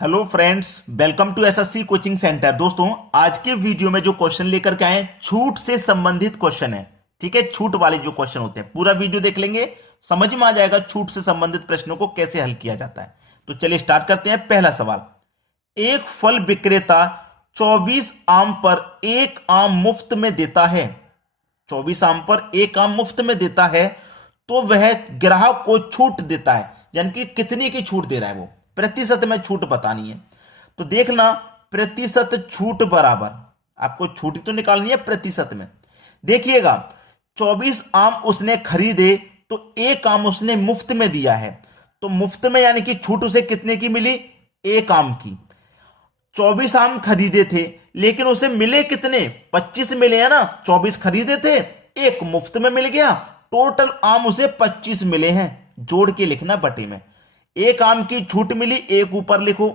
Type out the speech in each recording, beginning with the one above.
Hello friends, welcome to SSC coaching centre. दोस्तों, आज के वीडियो में जो क्वेश्चन लेकर के आए छूट से संबंधित क्वेश्चन है। ठीक है, छूट वाले जो क्वेश्चन होते हैं पूरा वीडियो देख लेंगे, समझ में आ जाएगा छूट से संबंधित प्रश्नों को कैसे हल किया जाता है। तो चलिए स्टार्ट करते हैं। पहला सवाल, एक फल विक्रेता 24 आम पर एक आम मुफ्त में देता है। 24 आम पर एक आम मुफ्त में देता है तो वह ग्राहक को छूट देता है, यानी कि कितनी की छूट दे रहा है, वो प्रतिशत में छूट बतानी है। तो देखना, प्रतिशत छूट बराबर, आपको छूट तो निकालनी है प्रतिशत में। देखिएगा, 24 आम उसने खरीदे तो एक आम उसने मुफ्त में दिया है, तो मुफ्त में यानी कि छूट उसे कितने की मिली, एक आम की। 24 आम खरीदे थे लेकिन उसे मिले कितने, 25 मिले हैं ना। 24 खरीदे थे, एक मुफ्त में मिल गया, टोटल आम उसे 25 मिले हैं। जोड़ के लिखना बटे में, एक आम की छूट मिली, एक ऊपर लिखो।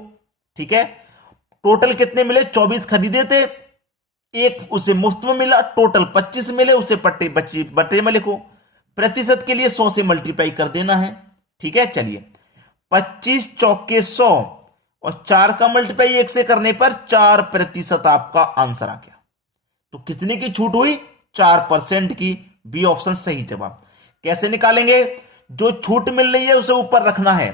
ठीक है, टोटल कितने मिले, 24 खरीदे थे, एक उसे मुफ्त में मिला, टोटल 25 मिले, उसे बटे में लिखो। प्रतिशत के लिए 100 से मल्टीप्लाई कर देना है। ठीक है, चलिए 25 चौके 100 और 4 का मल्टीप्लाई 1 से करने पर 4% आपका आंसर आ गया। तो कितने की छूट हुई, 4% की। बी ऑप्शन सही जवाब। कैसे निकालेंगे, जो छूट मिल रही है उसे ऊपर रखना है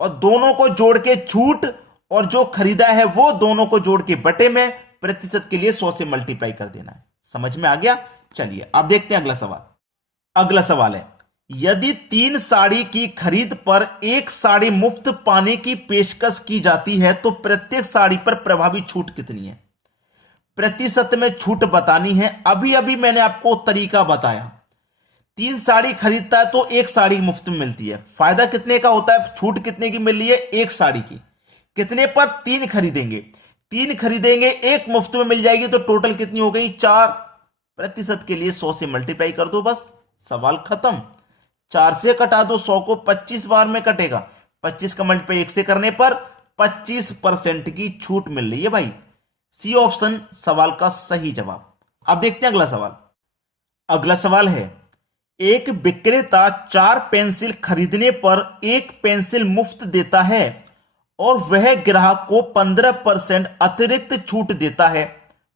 और दोनों को जोड़ के छूट और जो खरीदा है वो दोनों को जोड़ के बटे में, प्रतिशत के लिए 100 से मल्टीप्लाई कर देना है। समझ में आ गया। चलिए अब देखते हैं अगला सवाल। अगला सवाल है, यदि 3 साड़ी की खरीद पर एक साड़ी मुफ्त पाने की पेशकश की जाती है तो प्रत्येक साड़ी पर प्रभावी छूट कितनी है। प्रतिशत में छूट बतानी है। अभी अभी मैंने आपको तरीका बताया, 3 साड़ी खरीदता है तो एक साड़ी मुफ्त में मिलती है। फायदा कितने का होता है, छूट कितने की मिल रही है, एक साड़ी की। कितने पर, 3 खरीदेंगे, 3 खरीदेंगे, एक मुफ्त में मिल जाएगी, तो टोटल कितनी हो गई, 4। प्रतिशत के लिए 100 से मल्टीप्लाई कर दो, बस सवाल खत्म। 4 से कटा दो 100 को, 25 बार में कटेगा, 25 का मल्टीप्लाई 1 से करने पर 25% की छूट मिल रही है भाई। सी ऑप्शन सवाल का सही जवाब। अब देखते हैं अगला सवाल। अगला सवाल है, एक विक्रेता 4 पेंसिल खरीदने पर एक पेंसिल मुफ्त देता है और वह ग्राहक को 15% अतिरिक्त छूट देता है।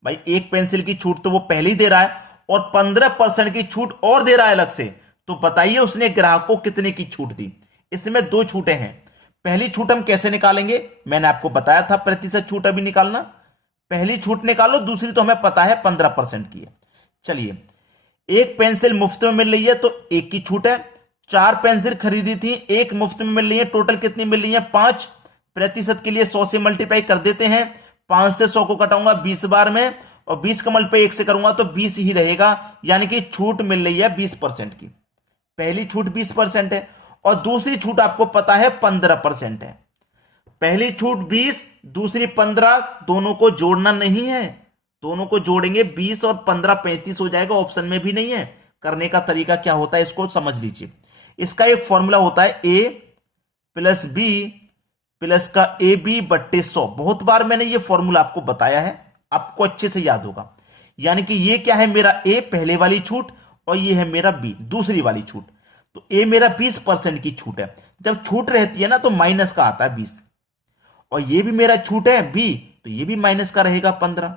भाई, एक पेंसिल की छूट तो वो पहले ही दे रहा है और 15% की छूट और दे रहा है अलग से। तो बताइए उसने ग्राहक को कितने की छूट दी। इसमें 2 छूटें हैं। पहली छूट हम कैसे निकालेंगे, मैंने आपको बताया था प्रतिशत छूट अभी निकालना। पहली छूट निकालो, दूसरी तो हमें पता है 15% की है। चलिए, एक पेंसिल मुफ्त में मिल रही है तो एक की छूट है। 4 पेंसिल खरीदी थी, एक मुफ्त में मिल रही है, टोटल कितनी मिल रही है, 5। प्रतिशत के लिए 100 से मल्टीप्लाई कर देते हैं। 5 से 100 को कटाऊंगा 20 बार में और 20 का मल्टीप्लाई 1 से करूंगा तो 20 ही रहेगा, यानी कि छूट मिल रही है 20% की। पहली छूट 20% है और दूसरी छूट आपको पता है 15% है। पहली छूट 20, दूसरी 15, दोनों को जोड़ना नहीं है, दोनों को जोड़ेंगे 20 और 15 35 हो जाएगा। ऑप्शन में भी नहीं है। करने का तरीका क्या होता है इसको समझ लीजिए। इसका एक फॉर्मूला होता है ए प्लस बी प्लस का ए बी बट्टे 100। बहुत बार मैंने ये फॉर्मूला आपको बताया है, आपको अच्छे से याद होगा। यानी कि ये क्या है, मेरा ए पहले वाली छूट और ये है मेरा बी दूसरी वाली छूट। तो ए मेरा 20% की छूट है। जब छूट रहती है ना तो माइनस का आता है 20, और ये भी मेरा छूट है बी, तो ये भी माइनस का रहेगा 15,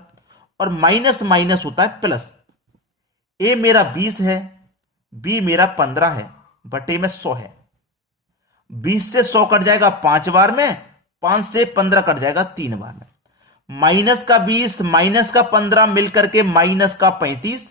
और माइनस माइनस होता है प्लस। ए मेरा 20 है, बी मेरा 15 है, बटे में 100 है। 20 से 100 कट जाएगा 5 बार में, 5 से 15 कट जाएगा 3 बार में। माइनस का 20 माइनस का 15 मिलकर के माइनस का 35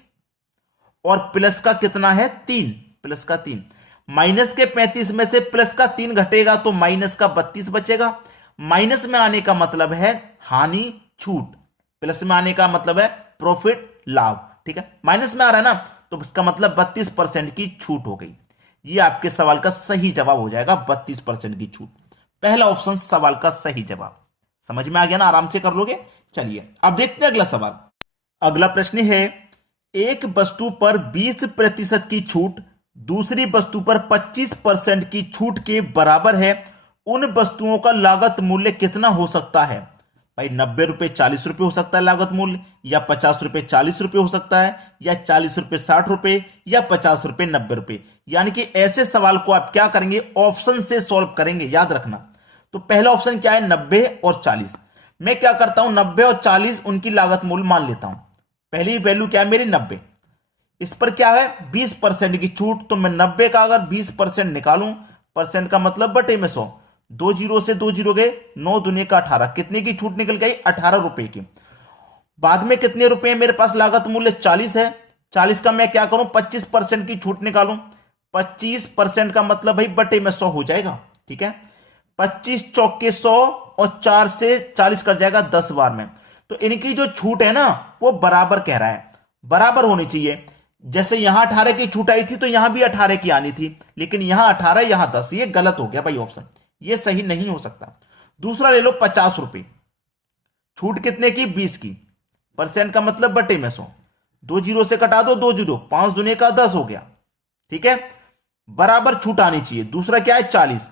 और प्लस का कितना है 3, प्लस का 3। माइनस के 35 में से प्लस का 3 घटेगा तो माइनस का 32 बचेगा। माइनस में आने का मतलब है हानि छूट, प्लस में आने का मतलब है प्रॉफिट लाभ। ठीक है, माइनस में आ रहा है ना तो इसका मतलब 32% की छूट हो गई। ये आपके सवाल का सही जवाब हो जाएगा, 32% की छूट। पहला ऑप्शन सवाल का सही जवाब। समझ में आ गया ना, आराम से कर लोगे। चलिए अब देखते हैं अगला सवाल। अगला प्रश्न है, एक वस्तु पर 20% की छूट दूसरी वस्तु पर 25% की छूट के बराबर है। उन वस्तुओं का लागत मूल्य कितना हो सकता है। भाई 90 रुपए 40 रुपए हो सकता है लागत मूल्य, या 50 रुपए 40 रुपए हो सकता है, या 40 रुपए 60 रुपए, या 50 रुपए 90 रुपए। यानी कि ऐसे सवाल को आप क्या करेंगे, ऑप्शन से सॉल्व करेंगे, याद रखना। तो पहला ऑप्शन क्या है, 90 और 40। मैं क्या करता हूं, 90 और 40 उनकी लागत मूल्य मान लेता हूं। पहली वैल्यू क्या है मेरी, 90। इस पर क्या है 20% की छूट, तो मैं 90 का अगर 20% निकालूं, परसेंट का मतलब बटे में 100, 2 जीरो से 2 जीरो गए, 9 दूनी का 18, कितने की छूट निकल गई, 18 रुपए की। बाद में कितने रुपए मेरे पास लागत मूल्य 40 है, 40 का मैं क्या करूं 25% की छूट निकालूं, 25% का मतलब भाई बटे में 100 हो जाएगा। ठीक है, 25 चौके 100 और 4 से 40 कट जाएगा 10 बार में। तो इनकी जो छूट है ना वो बराबर कह रहा है, बराबर होनी चाहिए। जैसे यहां 18 की छूट आई थी तो यहां भी 18 की आनी थी, लेकिन यहां 18 यहां 10, ये गलत हो गया भाई ऑप्शन, ये सही नहीं हो सकता। दूसरा ले लो 50 रुपए, छूट कितने की 20 की, परसेंट का मतलब बटे में 100, 2 जीरो से कटा दो 2 जीरो, 5 दुनिया का 10 हो गया। ठीक है, बराबर छूट आनी चाहिए। दूसरा क्या है 40,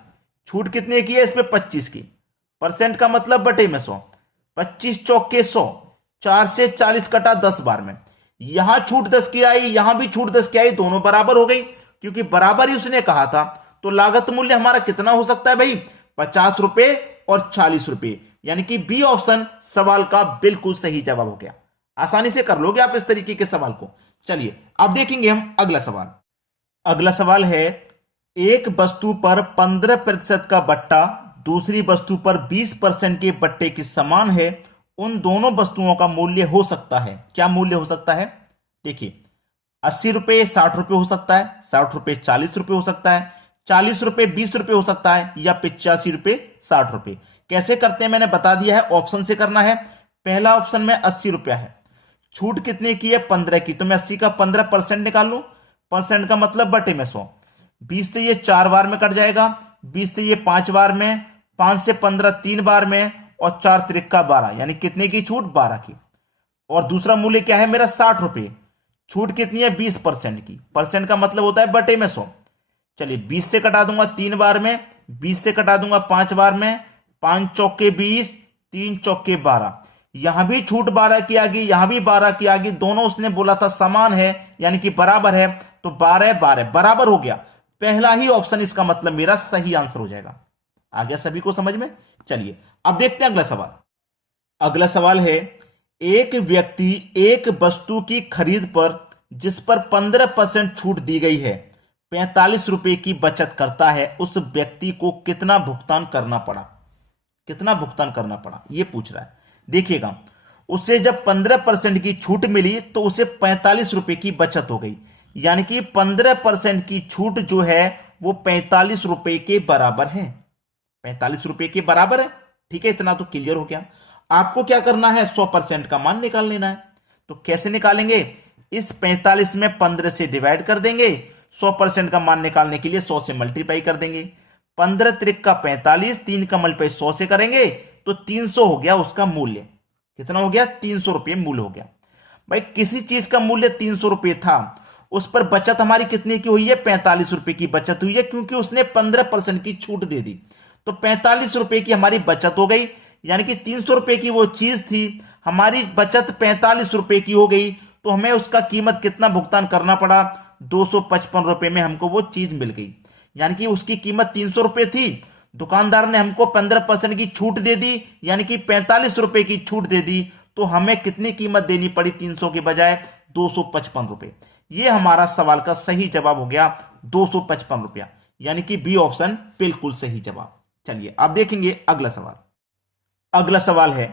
छूट कितने की है इस पे 25 की, परसेंट का मतलब बटे में 100, 25 चौके 100, 4 से 40 कटा 10 बार में। यहां छूट 10 की आई, यहां भी छूट 10 की आई, दोनों बराबर हो गई, क्योंकि बराबर ही उसने कहा था। तो लागत मूल्य हमारा कितना हो सकता है भाई, 50 रुपए और 40 रुपए, यानी कि बी ऑप्शन सवाल का बिल्कुल सही जवाब हो गया। आसानी से कर लोगे आप इस तरीके के सवाल को। चलिए अब देखेंगे हम अगला सवाल। अगला सवाल है, एक वस्तु पर 15% का बट्टा दूसरी वस्तु पर 20% के बट्टे के समान है, उन दोनों वस्तुओं का मूल्य हो सकता है। क्या मूल्य हो सकता है, देखिए 80 रुपए 60 रुपए हो सकता है, 60 रुपए 40 रुपए हो सकता है, 40 रुपए 20 रुपए हो सकता है, या 85 रुपए 60 रुपए। कैसे करते हैं मैंने बता दिया है, ऑप्शन से करना है। पहला ऑप्शन में 80 रुपया है, छूट कितने की है 15 की, तो मैं 80 का 15% निकाल लूं, परसेंट का मतलब बटे में 100, 20 से ये 4 बार में कट जाएगा, 20 से ये 5 बार में, 5 से 15 3 बार में, और 4 त्रिक्का 12, यानी कितने की छूट 12 की। और दूसरा मूल्य क्या है मेरा 60 रुपए, छूट कितनी है 20% की, परसेंट का मतलब होता है बटे में 100। चलिए 20 से कटा दूंगा 3 बार में, 20 से कटा दूंगा 5 बार में, 5 चौके 20, 3 चौके 12, यहां भी छूट 12 की आ गई, यहां भी 12 की आ गई, दोनों उसने बोला था समान है यानी कि बराबर है, तो 12 12 बराबर हो गया। पहला ही ऑप्शन इसका मतलब मेरा सही आंसर हो जाएगा। आ गया सभी को समझ में। चलिए अब देखते हैं अगला सवाल। अगला सवाल है, एक व्यक्ति एक वस्तु की खरीद पर जिस पर 15% छूट दी गई है 45 रुपए की बचत करता है, उस व्यक्ति को कितना भुगतान करना पड़ा, कितना भुगतान करना पड़ा ये पूछ रहा है। देखिएगा उसे जब 15% की छूट मिली तो उसे 45 रुपए की बचत हो गई, यानी कि 15% की छूट जो है वो 45 रुपए के बराबर है, 45 रुपए के बराबर है। ठीक है, इतना तो क्लियर हो गया। आपको क्या करना है 100% का मान निकाल लेना है। तो कैसे निकालेंगे, इस 45 में 15 से डिवाइड कर देंगे, 100% का मान निकालने के लिए 100 से मल्टीप्लाई कर देंगे, 15 त्रिक का 45, 3 का मल्टीप्लाई 100 से करेंगे तो 300 हो गया उसका मूल्य। कितना हो गया 300 रुपये मूल्य हो गया। भाई किसी चीज का मूल्य 300 रुपये था, उस पर बचत हमारी कितने की हुई है 45 रुपए की बचत हुई है, क्योंकि उसने 15% की छूट दे दी, तो 45 रुपए की हमारी बचत हो गई, यानी कि 300 रुपए की वो चीज थी, हमारी बचत 45 रुपए की हो गई, तो हमें उसका कीमत कितना भुगतान करना पड़ा 255 रुपए में हमको वो चीज मिल गई। यानी कि उसकी कीमत 300 रुपए थी, दुकानदार ने हमको 15% की छूट दे दी, यानी कि 45 रुपए की छूट दे दी, तो हमें कितनी कीमत देनी पड़ी 300 के बजाय 255 रुपए। ये हमारा सवाल का सही जवाब हो गया 255 रुपया, यानी कि बी ऑप्शन बिल्कुल सही जवाब। चलिए अब देखेंगे अगला सवाल। अगला सवाल है,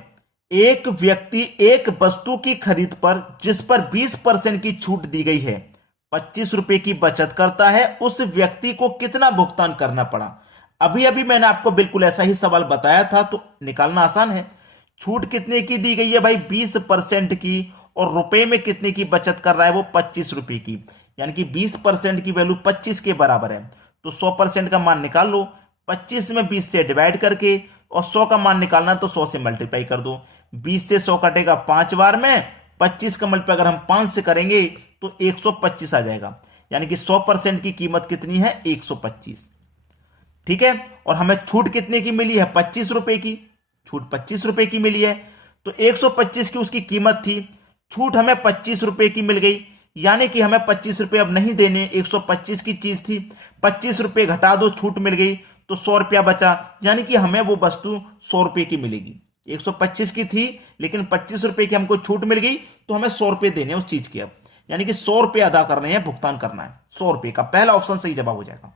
एक व्यक्ति एक वस्तु की खरीद पर जिस पर 20% की छूट दी गई है 25 रुपए की बचत करता है, उस व्यक्ति को कितना भुगतान करना पड़ा। अभी अभी मैंने आपको बिल्कुल ऐसा ही सवाल बताया था, तो निकालना आसान है। छूट कितने की दी गई है भाई 20% की, और रुपए में कितने की बचत कर रहा है वो 25 रुपए की, यानी कि 20% की वैल्यू 25 के बराबर है, तो 100% का मान निकाल लो, 25 में 20 से डिवाइड करके, और 100 का मान निकालना तो 100 से मल्टीप्लाई कर दो, 20 से 100 कटेगा 5 बार में, 25 का मल्टीप्लाई अगर हम 5 से करेंगे तो 125 आ जाएगा, यानी कि 100% की कीमत कितनी है 125। ठीक है, और हमें छूट कितने की मिली है 25 रुपए की, छूट 25 रुपए की मिली है, तो 125 की उसकी कीमत थी, छूट हमें 25 रुपए की मिल गई, यानी कि हमें 25 रुपए अब नहीं देने, 125 की चीज थी, 25 रुपए घटा दो छूट मिल गई, तो 100 रुपया बचा, यानी कि हमें वो वस्तु 100 रुपए की मिलेगी। 125 की थी लेकिन 25 रुपए की हमको छूट मिल गई, तो हमें 100 रुपए देने उस चीज के। अब यानी कि 100 रुपए अदा करने हैं, भुगतान करना है 100 रुपए का। पहला ऑप्शन सही जवाब हो जाएगा।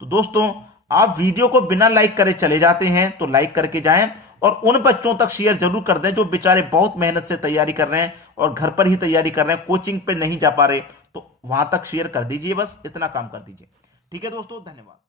तो दोस्तों आप वीडियो को बिना लाइक करे चले जाते हैं, तो लाइक करके जाएं और उन बच्चों तक शेयर जरूर कर दें जो बेचारे बहुत मेहनत से तैयारी कर रहे हैं और घर पर ही तैयारी कर रहे हैं, कोचिंग पे नहीं जा पा रहे, तो वहां तक शेयर कर दीजिए। बस इतना काम कर दीजिए। ठीक है दोस्तों, धन्यवाद।